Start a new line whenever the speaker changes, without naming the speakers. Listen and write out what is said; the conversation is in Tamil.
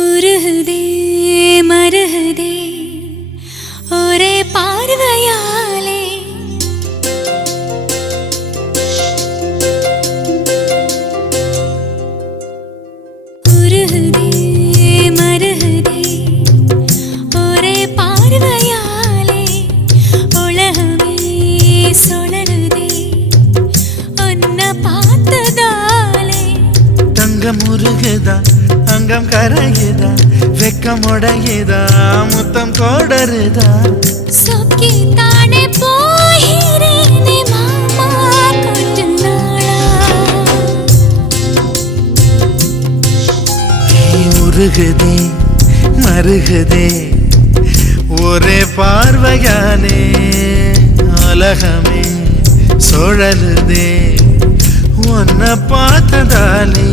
உருகுதே மருகுதே ஒரே பார்வையாலே. உருகுதே மருகுதே ஒரே பார்வையாலே. உலகமே சுழலுதே உன்னை பார்த்ததாலே.
தங்கம் உருகுதா அங்கம் கரையுதா வெக்கம் உடையுதா முத்தம் கோடருதா
சொக்கி தானே போகிறேனே மாமா கொஞ்ச நாளா.
உருகுதே மருகுதே ஒரே பார்வையானே உலகமே சுழலுதே உன்னை பார்த்ததாலே.